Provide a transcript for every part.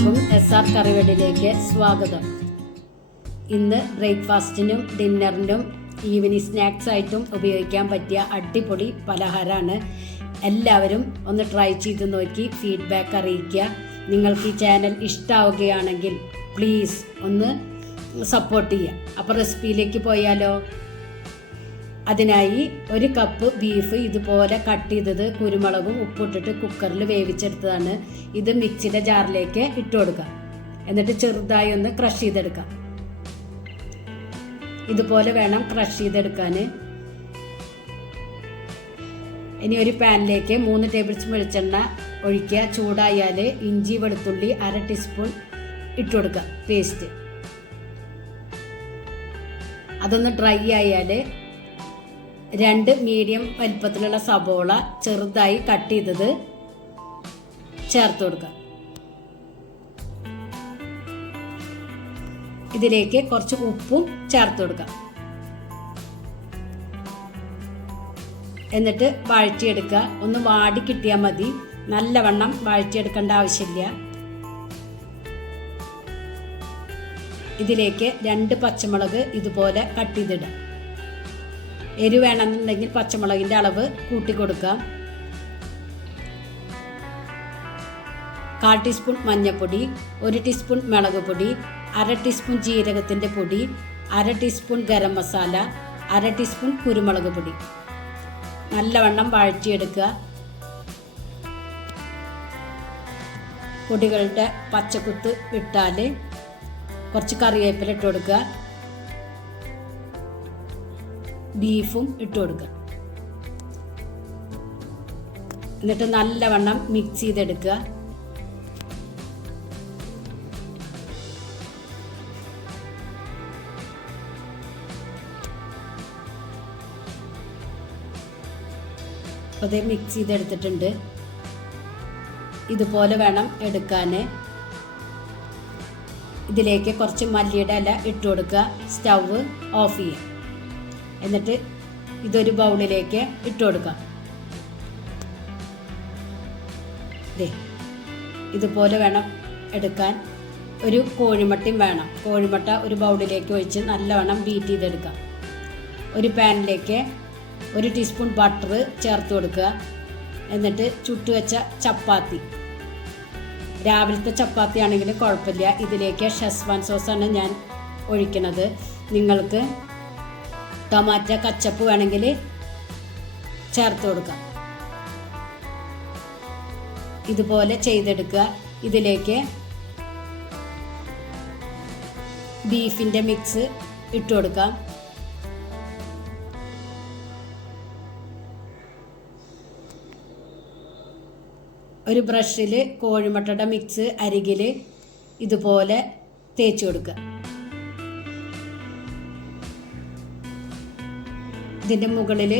എല്ലാവർക്കും S R കറിവെടിലേക്ക് സ്വാഗതം. ഇന്ന് ബ്രേക്ക്ഫാസ്റ്റിനും ഡിന്നറിനും ഈവനിങ് സ്നാക്സ് ആയിട്ടും ഉപയോഗിക്കാൻ പറ്റിയ അടിപൊളി പലഹാരമാണ്. എല്ലാവരും ഒന്ന് ട്രൈ ചെയ്ത് നോക്കി ഫീഡ്ബാക്ക് അറിയിക്കുക. നിങ്ങൾക്ക് ഈ ചാനൽ ഇഷ്ടാവുകയാണെങ്കിൽ പ്ലീസ് ഒന്ന് സപ്പോർട്ട് ചെയ്യുക. അപ്പോൾ റെസിപ്പിയിലേക്ക് പോയാലോ? അതിനായി ഒരു കപ്പ് ബീഫ് ഇതുപോലെ കട്ട് ചെയ്തത് കുരുമുളകും ഉപ്പിട്ടിട്ട് കുക്കറിൽ വേവിച്ചെടുത്തതാണ്. ഇത് മിക്സിയുടെ ജാറിലേക്ക് ഇട്ട് കൊടുക്കുക എന്നിട്ട് ചെറുതായി ഒന്ന് ക്രഷ് ചെയ്തെടുക്കാം. ഇതുപോലെ വേണം ക്രഷ് ചെയ്തെടുക്കാൻ ഇനി ഒരു പാനിലേക്ക് മൂന്ന് ടേബിൾ സ്പൂൺ വെളിച്ചെണ്ണ ഒഴിക്കുക. ചൂടായാൽ ഇഞ്ചി വെളുത്തുള്ളി അര ടീസ്പൂൺ ഇട്ട് കൊടുക്കുക പേസ്റ്റ് അതൊന്ന് ഡ്രൈ ആയാൽ രണ്ട് മീഡിയം വലിപ്പത്തിലുള്ള സബോള ചെറുതായി കട്ട് ചെയ്തത് ചേർത്ത് കൊടുക്കുക ഇതിലേക്ക് കുറച്ച് ഉപ്പും ചേർത്ത് കൊടുക്കുക എന്നിട്ട് വഴറ്റിയെടുക്കുക ഒന്ന് വാടി കിട്ടിയാൽ മതി. നല്ലവണ്ണം വഴറ്റിയെടുക്കേണ്ട ആവശ്യമില്ല. ഇതിലേക്ക് രണ്ട് പച്ചമുളക് ഇതുപോലെ കട്ട് ചെയ്തിടാം എരി വേണമെന്നുണ്ടെങ്കിൽ പച്ചമുളകിന്റെ അളവ് കൂട്ടി കൊടുക്കാം. കാൽ ടീസ്പൂൺ മഞ്ഞൾപ്പൊടി ഒരു ടീസ്പൂൺ മുളക് പൊടി അര ടീസ്പൂൺ ജീരകത്തിന്റെ പൊടി അര ടീസ്പൂൺ ഗരം മസാല അര ടീസ്പൂൺ കുരുമുളക് പൊടി. നല്ലവണ്ണം വഴറ്റിയെടുക്കുക. പൊടികളുടെ പച്ചക്കുത്ത് ഇട്ടാൽ കുറച്ച് കറിവേപ്പില ഇട്ട് കൊടുക്കുക. ബീഫും ഇട്ട് കൊടുക്കുക. എന്നിട്ട് നല്ലവണ്ണം മിക്സ് ചെയ്തെടുക്കുക. അതേ മിക്സ് ചെയ്തെടുത്തിട്ടുണ്ട്. ഇതുപോലെ വേണം എടുക്കാൻ ഇതിലേക്ക് കുറച്ച് മല്ലിയുടെ ഇല ഇട്ട് കൊടുക്കുക. സ്റ്റൗവ് ഓഫ് ചെയ്യുക. എന്നിട്ട് ഇതൊരു ബൗളിലേക്ക് ഇട്ട് കൊടുക്കാം. ഇതുപോലെ വേണം എടുക്കാൻ. ഒരു കോഴിമുട്ടയും വേണം. കോഴിമട്ട ഒരു ബൗളിലേക്ക് ഒഴിച്ച് നല്ലവണ്ണം ബീറ്റ് ചെയ്തെടുക്കാം. ഒരു പാനിലേക്ക് ഒരു ടീസ്പൂൺ ബട്ടർ ചേർത്ത് കൊടുക്കുക. എന്നിട്ട് ചുട്ടു വെച്ച ചപ്പാത്തി. രാവിലത്തെ ചപ്പാത്തി ആണെങ്കിൽ കുഴപ്പമില്ല. ഇതിലേക്ക് ഷെസ്വാൻ സോസാണ് ഞാൻ ഒഴിക്കുന്നത്. നിങ്ങൾക്ക് ടൊമാറ്റോ കച്ചപ്പ് വേണമെങ്കിൽ ചേർത്ത് കൊടുക്കാം. ഇതുപോലെ ചെയ്തെടുക്കുക. ഇതിലേക്ക് ബീഫിന്റെ മിക്സ് ഇട്ട് കൊടുക്കാം. ഒരു ബ്രഷിൽ കോഴിമുട്ടയുടെ മിക്സ് അരികിൽ ഇതുപോലെ തേച്ച് കൊടുക്കുക. ഇതിന്റെ മുകളിൽ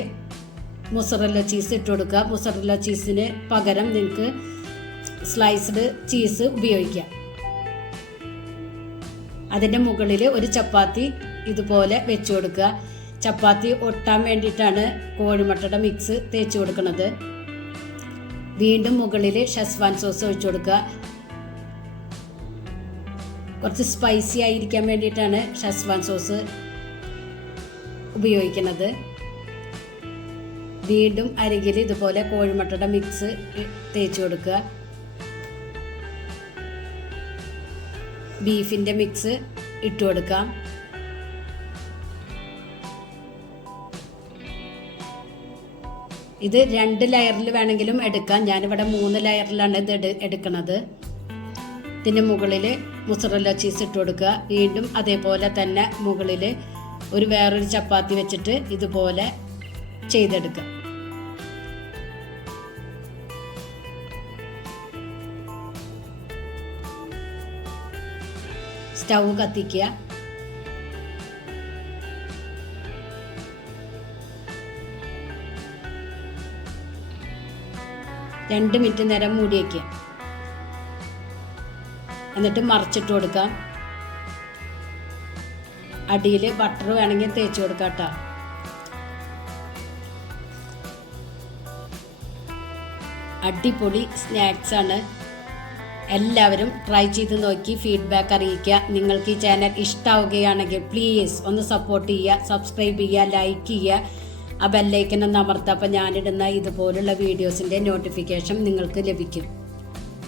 മുസറല്ല ചീസ് ഇട്ട് കൊടുക്കുക മുസറല്ല ചീസിന് പകരം നിങ്ങൾക്ക് സ്ലൈസ്ഡ് ചീസ് ഉപയോഗിക്കാം. അതിന്റെ മുകളിൽ ഒരു ചപ്പാത്തി ഇതുപോലെ വെച്ച് കൊടുക്കുക. ചപ്പാത്തി ഒട്ടാൻ വേണ്ടിയിട്ടാണ് കോഴിമുട്ടയുടെ മിക്സ് തേച്ച് കൊടുക്കുന്നത് വീണ്ടും മുകളിൽ ഷെസ്വാൻ സോസ് ഒഴിച്ചു കൊടുക്കുക. കുറച്ച് സ്പൈസി ആയിരിക്കാൻ വേണ്ടിയിട്ടാണ് ഷെസ്വാൻ സോസ് ഉപയോഗിക്കുന്നത് വീണ്ടും അരികിൽ ഇതുപോലെ കോഴിമുട്ടയുടെ മിക്സ് തേച്ച് കൊടുക്കുക. ബീഫിന്റെ മിക്സ് ഇട്ട് കൊടുക്കാം ഇത് രണ്ട് ലെയറിൽ വേണമെങ്കിലും എടുക്കാം. ഞാനിവിടെ മൂന്ന് ലെയറിലാണ് ഇത് എടുക്കുന്നത് ഇതിന്റെ മുകളിൽ മുസറല്ല ചീസ് ഇട്ട് കൊടുക്കുക. വീണ്ടും അതേപോലെ തന്നെ മുകളിൽ ഒരു വേറൊരു ചപ്പാത്തി വെച്ചിട്ട് ഇതുപോലെ ചെയ്തെടുക്കുക. സ്റ്റൗ കത്തിക്കുക. രണ്ട് മിനിറ്റ് നേരം മൂടി വയ്ക്കുക എന്നിട്ട് മറിച്ചിട്ട് കൊടുക്കാം അടിയിൽ ബട്ടർ വേണമെങ്കിൽ തേച്ച് കൊടുക്കാം കേട്ടോ. അടിപൊളി സ്നാക്സ് ആണ്. എല്ലാവരും ട്രൈ ചെയ്ത് നോക്കി ഫീഡ്ബാക്ക് അറിയിക്കുക. നിങ്ങൾക്ക് ഈ ചാനൽ ഇഷ്ടാവുകയാണെങ്കിൽ പ്ലീസ് ഒന്ന് സപ്പോർട്ട് ചെയ്യുക സബ്സ്ക്രൈബ് ചെയ്യുക ലൈക്ക് ചെയ്യുക. ആ ബെല്ലൈക്കൻ ഒന്ന് അമർത്തുക അപ്പോൾ ഞാനിടുന്ന ഇതുപോലുള്ള വീഡിയോസിന്റെ നോട്ടിഫിക്കേഷൻ നിങ്ങൾക്ക് ലഭിക്കും.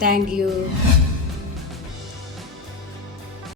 താങ്ക്